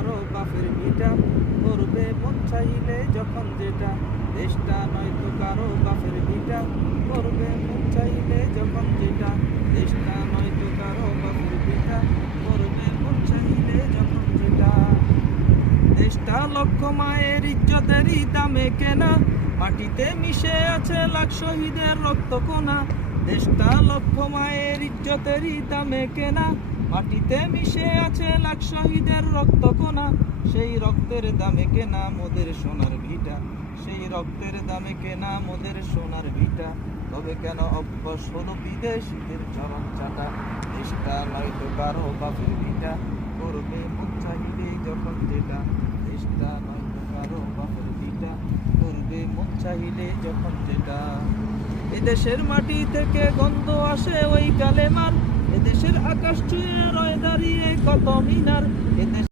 কারো বাপের ভিটা, করবে মন চাইলে যখন যেটা। দেশটা নয়তো কারো বাপের ভিটা, করবে মন চাইলে যখন যেটা। দেশটা নয়তো কারো বাপের ভিটা, করবে মন চাইলে যখন যেটা। দেশটা লক্ষ মায়ের ইজ্জতেরই দামে কেনা, মাটিতে মিশে আছে লাখ শহীদের রক্ত কোনা। দেশটা লক্ষ মায়ের ইজ্জতেরই দামে কেনা, মাটিতে মিশে আছে লাখ শহীদের রক্ত কোনা। সেই রক্তের দামে কেনা মোদের সোনার ভিটা, সেই রক্তের দামে কেনা মোদের সোনার ভিটা। তবে কেন অভ্যাস হলো বিদেশিদের চরণ চাটা। দেশটা নয়তো কারো বাপের ভিটা, করবে মন চাইলে যখন যেটা। দেশটা নয়তো কারো বাপের ভিটা, করবে মন চাইলে যখন যেটা। এদেশের মাটি থেকে গন্ধ আসে ওই কালেমার, এদেশের আকাশ ছুঁয়ে রয়ে দাঁড়িয়ে কত মিনার। এদেশ